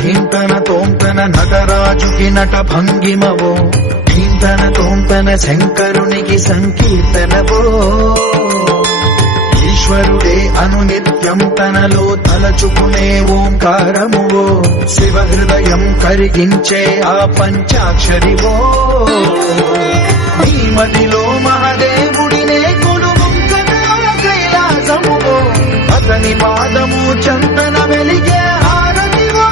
ధీంతన తోంతన నటరాజుకి నట భంగిమవో ధీంతన తోంతన శంకరునికి సంకీర్తనవో ఈశ్వరుడే అనునిత్యం తనలో తలచుకునే ఓంకారమువో శివ హృదయం కరిగించే ఆ పంచాక్షరివో నీ మదిలో మహాదేవుడినే కొలువుంకనా కైలాసమువో అతని పాదము చందన వెలిగే హారతివో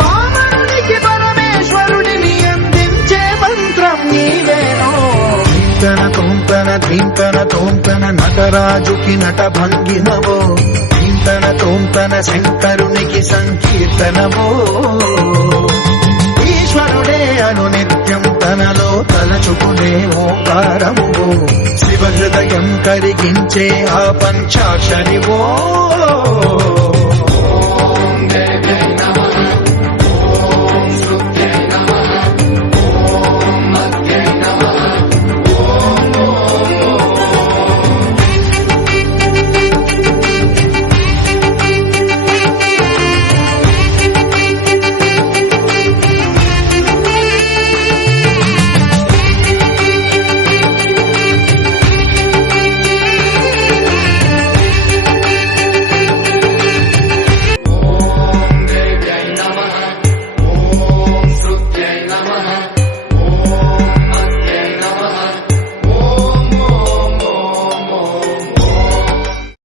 పామరునికి పరమేశ్వరుడిని అందించే మంత్రం నీవేనో ధీంతన తోంతన ధీంతన తోంతన నటరాజుకి నట భంగిమవో ధీంతన తోంతన శంకరునికి సంకీర్తనవో ఈశ్వరుడే అనునిత్యం తనలో తలచుకునే ఓంకారమువో శివ హృదయం కరిగించే ఆ పంచాక్షరివో